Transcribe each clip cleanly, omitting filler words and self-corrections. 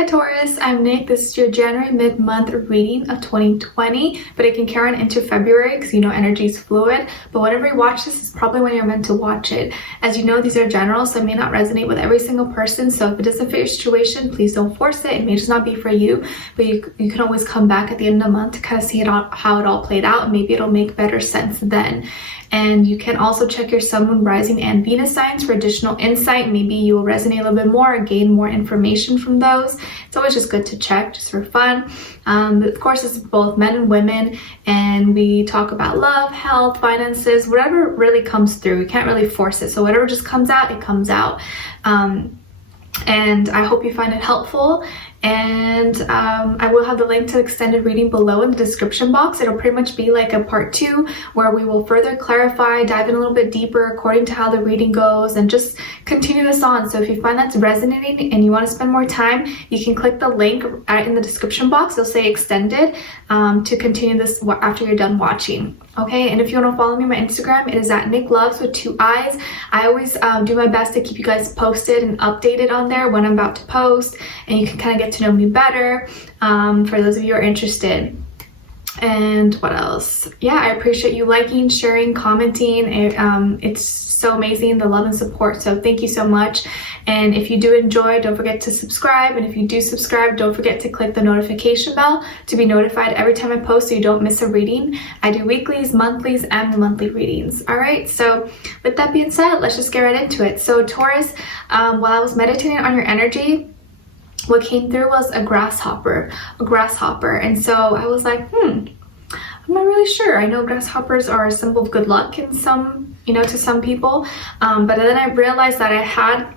Hi Taurus, I'm Nick. This is your January mid-month reading of 2020, but it can carry on into February because you know energy is fluid. But whenever you watch this is probably when you're meant to watch it. As you know, these are general, so it may not resonate with every single person. So if it doesn't fit your situation, please don't force it. It may just not be for you, but you can always come back at the end of the month to kind of see how it all played out, and maybe it'll make better sense then. And you can also check your Sun, Moon, Rising, and Venus signs for additional insight. Maybe you will resonate a little bit more or gain more information from those. It's always just good to check, just for fun. Of course, it's both men and women, and we talk about love, health, finances, whatever really comes through. You can't really force it. So whatever just comes out, it comes out. And I hope you find it helpful. And I will have the link to the extended reading below in the description box. It'll pretty much be like a part 2 where we will further clarify, dive in a little bit deeper according to how the reading goes, and just continue this on. So if you find that's resonating and you want to spend more time, you can click the link in the description box. It'll say extended to continue this after you're done watching. Okay, and if you want to follow me on my Instagram, it is at NicLoves with 2 eyes. I always do my best to keep you guys posted and updated on there when I'm about to post, and you can kind of get to know me better for those of you who are interested. And what else? Yeah, I appreciate you liking, sharing, commenting. It's so amazing, the love and support, so thank you so much. And if you do enjoy, don't forget to subscribe, and if you do subscribe, don't forget to click the notification bell to be notified every time I post so you don't miss a reading. I do weeklies, monthlies, and monthly readings. All right, so with that being said, let's just get right into it. So Taurus, while I was meditating on your energy, what came through was a grasshopper. And so I was like, I'm not really sure. I know grasshoppers are a symbol of good luck in some, to some people. But then I realized that I had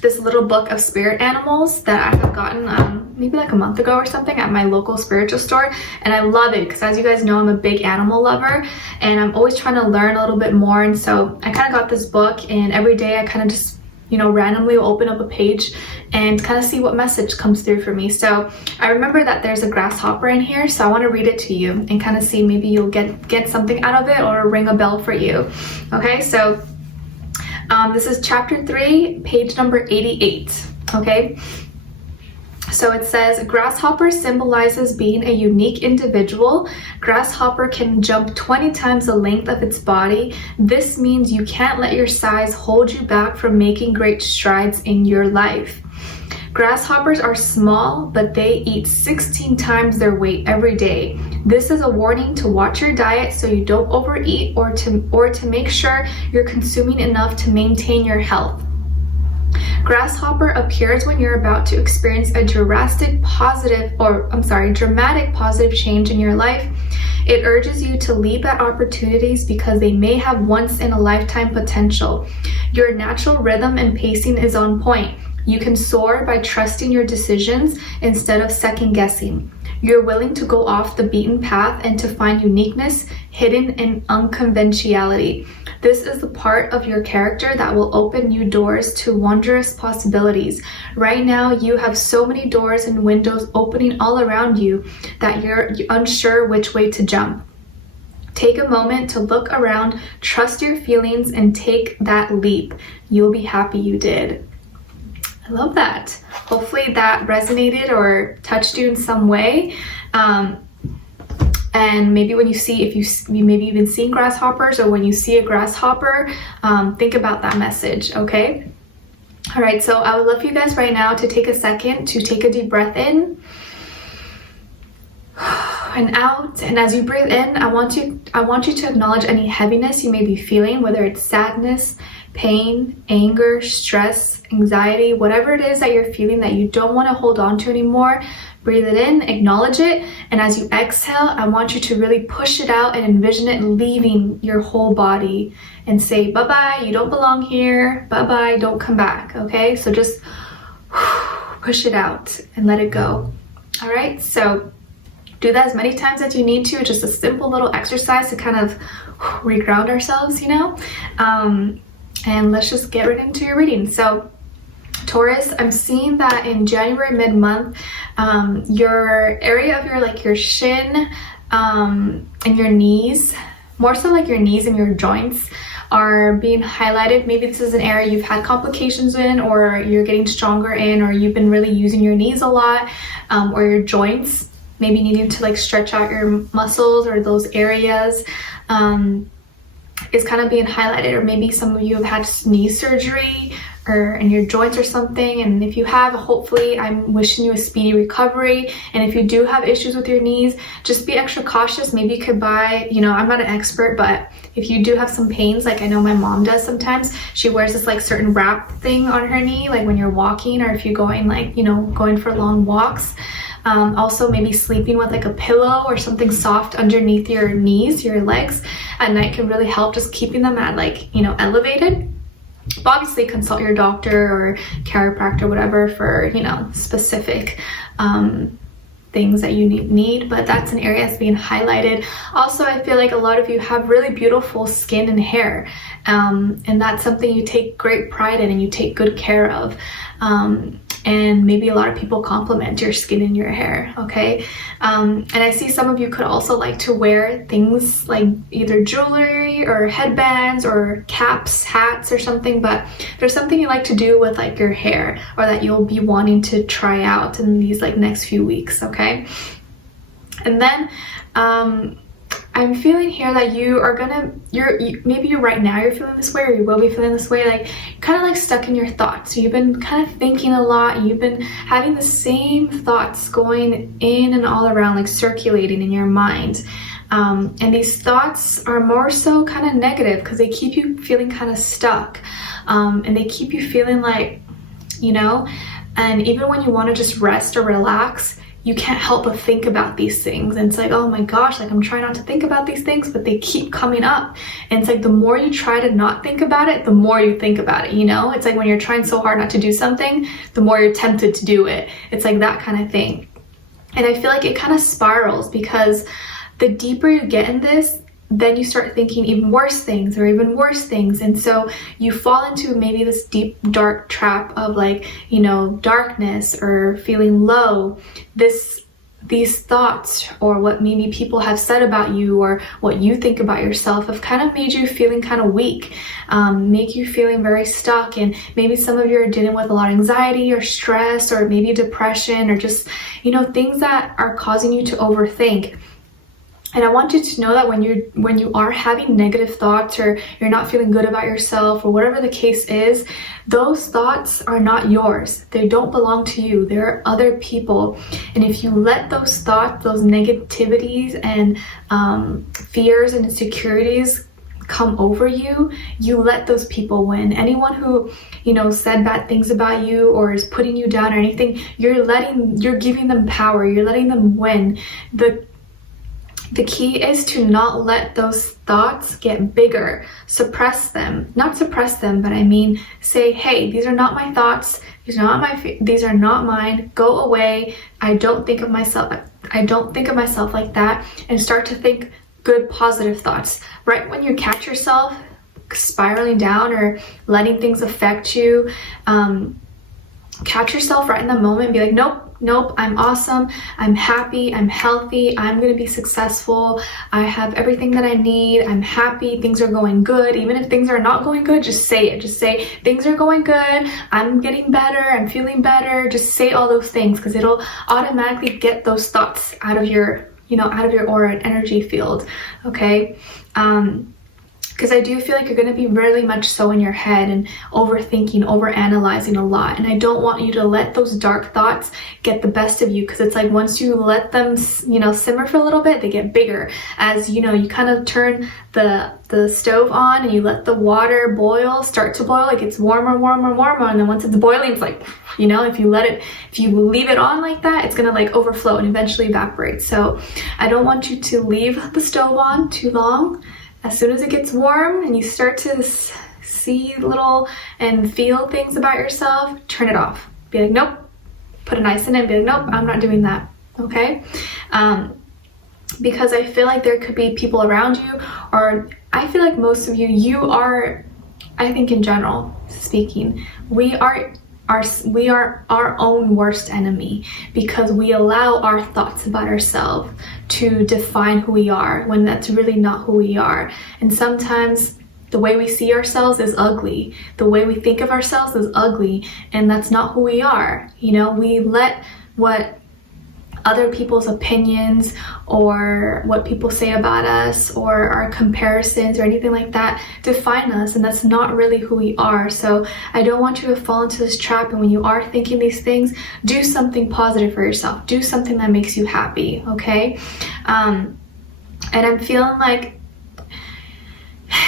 this little book of spirit animals that I have gotten maybe like a month ago or something at my local spiritual store. And I love it because, as you guys know, I'm a big animal lover and I'm always trying to learn a little bit more. And so I kind of got this book, and every day I kind of just randomly open up a page and kind of see what message comes through for me. So I remember that there's a grasshopper in here, so I want to read it to you and kind of see maybe you'll get something out of it or ring a bell for you. Okay, so this is chapter 3, page number 88. Okay, so it says, grasshopper symbolizes being a unique individual. Grasshopper can jump 20 times the length of its body. This means you can't let your size hold you back from making great strides in your life. Grasshoppers are small, but they eat 16 times their weight every day. This is a warning to watch your diet so you don't overeat, or to make sure you're consuming enough to maintain your health. Grasshopper appears when you're about to experience a dramatic positive change in your life. It urges you to leap at opportunities because they may have once-in-a-lifetime potential. Your natural rhythm and pacing is on point. You can soar by trusting your decisions instead of second-guessing. You're willing to go off the beaten path and to find uniqueness hidden in unconventionality. This is the part of your character that will open new doors to wondrous possibilities. Right now, you have so many doors and windows opening all around you that you're unsure which way to jump. Take a moment to look around, trust your feelings, and take that leap. You'll be happy you did. I love that. Hopefully that resonated or touched you in some way. And maybe when you maybe even seen grasshoppers, or when you see a grasshopper, think about that message, okay? All right, so I would love for you guys right now to take a second to take a deep breath in and out. And as you breathe in, I want you to acknowledge any heaviness you may be feeling, whether it's sadness, pain, anger, stress, anxiety, whatever it is that you're feeling that you don't want to hold on to anymore. Breathe it in, acknowledge it, and as you exhale, I want you to really push it out and envision it leaving your whole body and say, bye-bye, you don't belong here, bye-bye, don't come back, okay? So just push it out and let it go. All right, so do that as many times as you need to. Just a simple little exercise to kind of reground ourselves, and let's just get right into your reading. So Taurus, I'm seeing that in January mid-month, your area of your shin and your knees, more so like your knees and your joints, are being highlighted. Maybe this is an area you've had complications in, or you're getting stronger in, or you've been really using your knees a lot, or your joints, maybe needing to like stretch out your muscles or those areas. Is kind of being highlighted. Or maybe some of you have had knee surgery or in your joints or something, and if you have, hopefully I'm wishing you a speedy recovery. And if you do have issues with your knees, just be extra cautious. Maybe you could buy, you know, I'm not an expert, but if you do have some pains, like I know my mom does sometimes, she wears this like certain wrap thing on her knee, like when you're walking, or if you're going like, you know, going for long walks. Also maybe sleeping with like a pillow or something soft underneath your knees, your legs at night can really help, just keeping them at like, you know, elevated. But obviously consult your doctor or chiropractor, whatever, for, you know, specific things that you need. But that's an area that's being highlighted. Also, I feel like a lot of you have really beautiful skin and hair, and that's something you take great pride in and you take good care of. And maybe a lot of people compliment your skin and your hair, okay? And I see some of you could also like to wear things like either jewelry or headbands or caps, hats or something, but there's something you like to do with like your hair, or that you'll be wanting to try out in these like next few weeks, okay? And then I'm feeling here that you are gonna, maybe you're right now, you're feeling this way, or you will be feeling this way, like kind of like stuck in your thoughts. So you've been kind of thinking a lot, and you've been having the same thoughts going in and all around, like circulating in your mind. And these thoughts are more so kind of negative because they keep you feeling kind of stuck. And they keep you feeling like, you know, and even when you want to just rest or relax, you can't help but think about these things. And it's like, oh my gosh, like I'm trying not to think about these things, but they keep coming up. And it's like the more you try to not think about it, the more you think about it, you know? It's like when you're trying so hard not to do something, the more you're tempted to do it. It's like that kind of thing. And I feel like it kind of spirals, because the deeper you get in this, then you start thinking even worse things or even worse things. And so you fall into maybe this deep, dark trap of like, you know, darkness or feeling low. These thoughts, or what maybe people have said about you, or what you think about yourself, have kind of made you feeling kind of weak, make you feeling very stuck. And maybe some of you are dealing with a lot of anxiety or stress, or maybe depression, or just, you know, things that are causing you to overthink. And I want you to know that when you are having negative thoughts, or you're not feeling good about yourself, or whatever the case is, those thoughts are not yours. They don't belong to you. They're other people. And if you let those thoughts, those negativities and fears and insecurities come over you, you let those people win. Anyone who, you know, said bad things about you or is putting you down or anything, you're giving them power. You're letting them win. The key is to not let those thoughts get bigger. Suppress them. Not suppress them, but I mean say, hey, these are not my thoughts. These are not mine. Go away. I don't think of myself like that. And start to think good, positive thoughts. Right when you catch yourself spiraling down or letting things affect you, catch yourself right in the moment and be like, nope, I'm awesome, I'm happy, I'm healthy, I'm gonna be successful, I have everything that I need, I'm happy, things are going good. Even if things are not going good, just say it. Just say, things are going good, I'm getting better, I'm feeling better. Just say all those things, because it'll automatically get those thoughts out of your, you know, out of your aura and energy field, okay? Because I do feel like you're going to be really much so in your head and overthinking, overanalyzing a lot. And I don't want you to let those dark thoughts get the best of you, because it's like once you let them, you know, simmer for a little bit, they get bigger. As, you know, you kind of turn the stove on and you let the water start to boil, it gets warmer, and then once it's boiling, it's like, you know, if you leave it on like that, it's gonna like overflow and eventually evaporate. So I don't want you to leave the stove on too long. As soon as it gets warm and you start to see little and feel things about yourself, turn it off. Be like, nope. Put an ice in it and be like, nope, I'm not doing that, okay? Because I feel like there could be people around you, or I feel like most of you are, I think in general speaking, we are our own worst enemy, because we allow our thoughts about ourselves to define who we are when that's really not who we are. And sometimes the way we see ourselves is ugly. The way we think of ourselves is ugly, and that's not who we are. You know, we let what other people's opinions or what people say about us or our comparisons or anything like that define us, and that's not really who we are. So I don't want you to fall into this trap, and when you are thinking these things, do something positive for yourself. Do something that makes you happy, okay? And I'm feeling like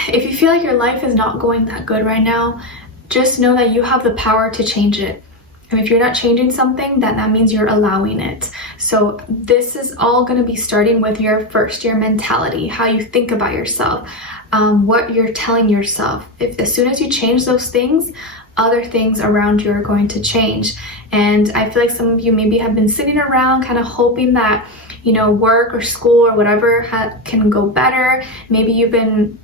if you feel like your life is not going that good right now, just know that you have the power to change it. And if you're not changing something, that means you're allowing it. So this is all going to be starting with your mentality, how you think about yourself, what you're telling yourself. As soon as you change those things, other things around you are going to change. And I feel like some of you maybe have been sitting around kind of hoping that, you know, work or school or whatever can go better. Maybe you've been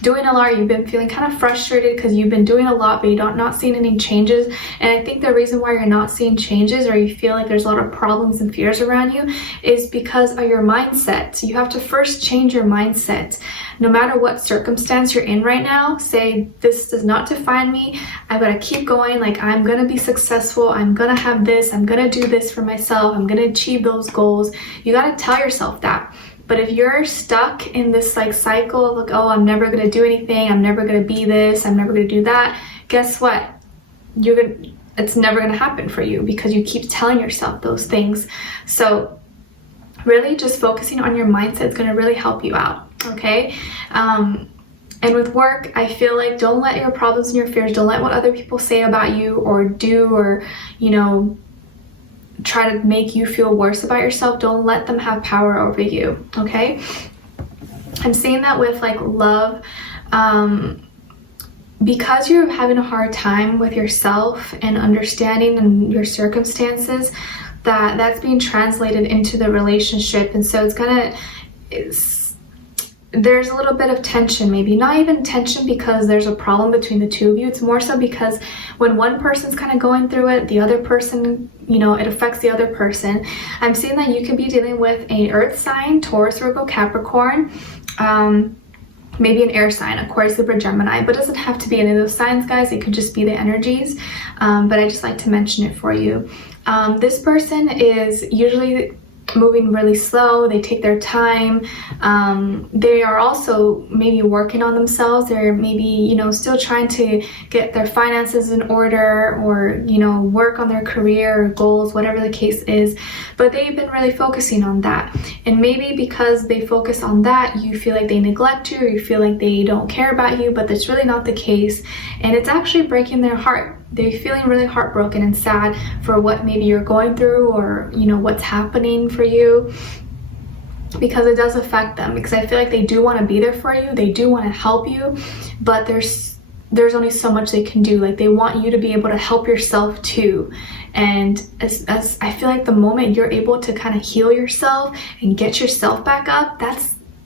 doing a lot, you've been feeling kind of frustrated because you've been doing a lot but you're not seeing any changes. And I think the reason why you're not seeing changes, or you feel like there's a lot of problems and fears around you, is because of your mindset. So you have to first change your mindset. No matter what circumstance you're in right now, say, this does not define me. I've got to keep going. Like, I'm gonna be successful, I'm gonna have this, I'm gonna do this for myself, I'm gonna achieve those goals. You got to tell yourself that. But if you're stuck in this like cycle of like, oh, I'm never gonna do anything, I'm never gonna be this, I'm never gonna do that, guess what? It's never gonna happen for you because you keep telling yourself those things. So really just focusing on your mindset is gonna really help you out, okay? And with work, I feel like don't let your problems and your fears, don't let what other people say about you or do, or, you know, try to make you feel worse about yourself. Don't let them have power over you, okay? I'm seeing that with like love, because you're having a hard time with yourself and understanding and your circumstances, that's being translated into the relationship. And so there's a little bit of tension, maybe not even tension because there's a problem between the two of you. It's more so because when one person's kind of going through it, the other person, you know, it affects the other person. I'm seeing that you could be dealing with an earth sign, Taurus, Virgo, Capricorn, maybe an air sign, Aquarius, Libra, Gemini, but it doesn't have to be any of those signs, guys. It could just be the energies, but I just like to mention it for you. This person is usually moving really slow. They take their time. They are also maybe working on themselves. They're maybe, you know, still trying to get their finances in order, or, you know, work on their career or goals, whatever the case is. But they've been really focusing on that. And maybe because they focus on that, you feel like they neglect you, or you feel like they don't care about you, but that's really not the case. And it's actually breaking their heart. They're feeling really heartbroken and sad for what maybe you're going through, or, you know, what's happening for you, because it does affect them. Because I feel like they do want to be there for you, they do want to help you, but there's only so much they can do. Like, they want you to be able to help yourself too. And as I feel like the moment you're able to kind of heal yourself and get yourself back up,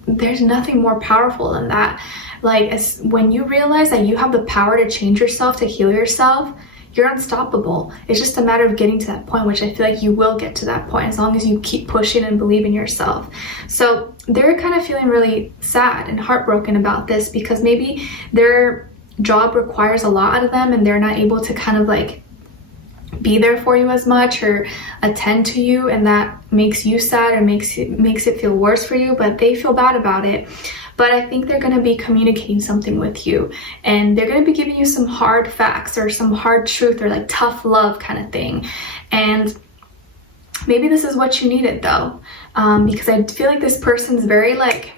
there's nothing more powerful than that. Like, when you realize that you have the power to change yourself, to heal yourself, you're unstoppable. It's just a matter of getting to that point, which I feel like you will get to that point as long as you keep pushing and believe in yourself. So they're kind of feeling really sad and heartbroken about this because maybe their job requires a lot out of them and they're not able to kind of like be there for you as much or attend to you, and that makes you sad or makes it feel worse for you, but they feel bad about it. But I think they're going to be communicating something with you, and they're going to be giving you some hard facts or some hard truth or like tough love kind of thing. And maybe this is what you needed though, because I feel like this person's very like,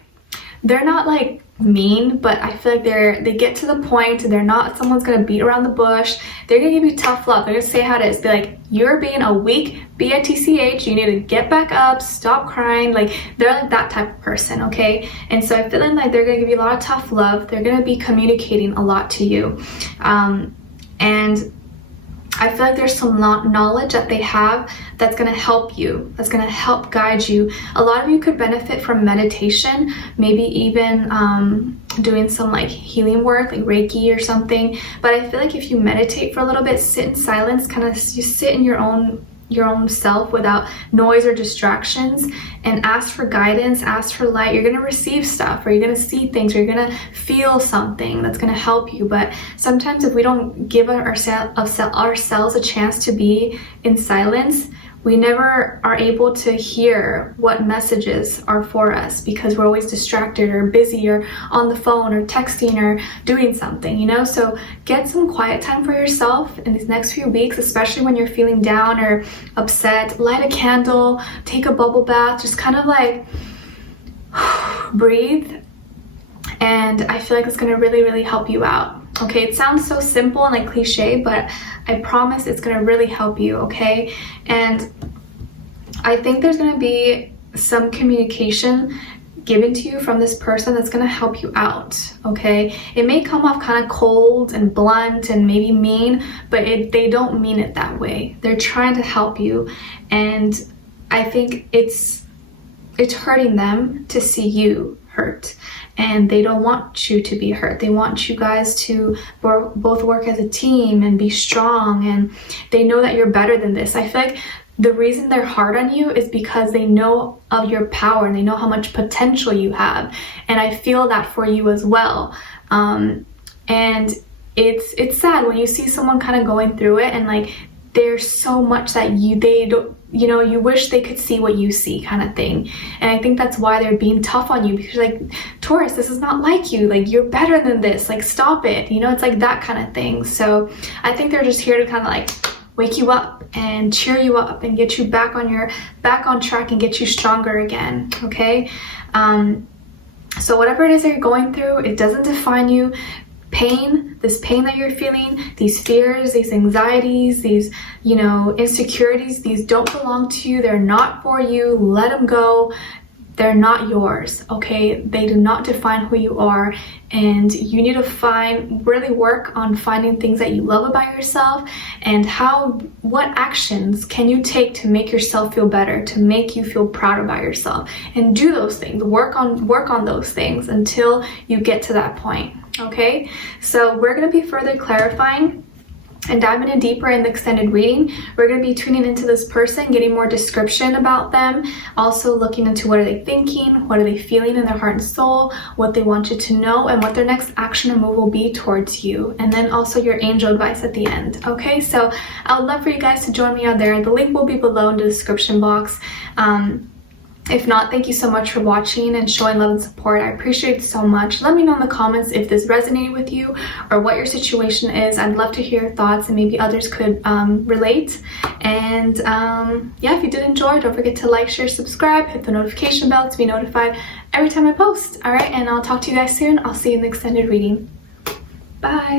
they're not like mean, but I feel like they get to the point. They're not someone's gonna beat around the bush. They're gonna give you tough love. They're gonna say how it is. Be like, you're being a weak bitch, you need to get back up, stop crying. Like, they're like that type of person, okay? And so I'm feeling like they're gonna give you a lot of tough love. They're gonna be communicating a lot to you, and I feel like there's some knowledge that they have that's going to help you, that's going to help guide you. A lot of you could benefit from meditation, maybe even doing some like healing work, like Reiki or something. But I feel like if you meditate for a little bit, sit in silence, kind of you sit in your own your own self without noise or distractions, and ask for guidance, ask for light. You're gonna receive stuff, or you're gonna see things, or you're gonna feel something that's gonna help you. But sometimes if we don't give ourselves a chance to be in silence, we never are able to hear what messages are for us, because we're always distracted or busy or on the phone or texting or doing something, you know? So get some quiet time for yourself in these next few weeks, especially when you're feeling down or upset. Light a candle, take a bubble bath, just kind of like breathe. And I feel like it's gonna really, really help you out. Okay, it sounds so simple and like cliche, but I promise it's gonna really help you, okay? And I think there's gonna be some communication given to you from this person that's gonna help you out, okay? It may come off kind of cold and blunt and maybe mean, but they don't mean it that way. They're trying to help you, and I think it's hurting them to see you hurt. And they don't want you to be hurt. They want you guys to both work as a team and be strong, and they know that you're better than this. I feel like the reason they're hard on you is because they know of your power and they know how much potential you have. And I feel that for you as well. And it's sad when you see someone kind of going through it, and like there's so much that you wish they could see what you see, kind of thing. And I think that's why they're being tough on you, because like, Taurus, this is not like you, like you're better than this, like stop it, you know? It's like that kind of thing. So I think they're just here to kind of like wake you up and cheer you up and get you back on track and get you stronger again, okay? So whatever it is that you're going through, it doesn't define you. This pain that you're feeling, these fears, these anxieties, these, insecurities, these don't belong to you. They're not for you. Let them go. They're not yours, okay? They do not define who you are, and you need to really work on finding things that you love about yourself, and what actions can you take to make yourself feel better, to make you feel proud about yourself, and do those things. Work on those things until you get to that point, okay? So we're going to be further clarifying and diving in deeper in the extended reading. We're going to be tuning into this person, getting more description about them, also looking into what are they thinking, what are they feeling in their heart and soul, what they want you to know, and what their next action or move will be towards you, and then also your angel advice at the end, okay? So I would love for you guys to join me out there. The link will be below in the description box. If not, thank you so much for watching and showing love and support. I appreciate it so much. Let me know in the comments if this resonated with you or what your situation is. I'd love to hear your thoughts, and maybe others could relate. And yeah, if you did enjoy, don't forget to like, share, subscribe, hit the notification bell to be notified every time I post. All right, and I'll talk to you guys soon. I'll see you in the extended reading. Bye.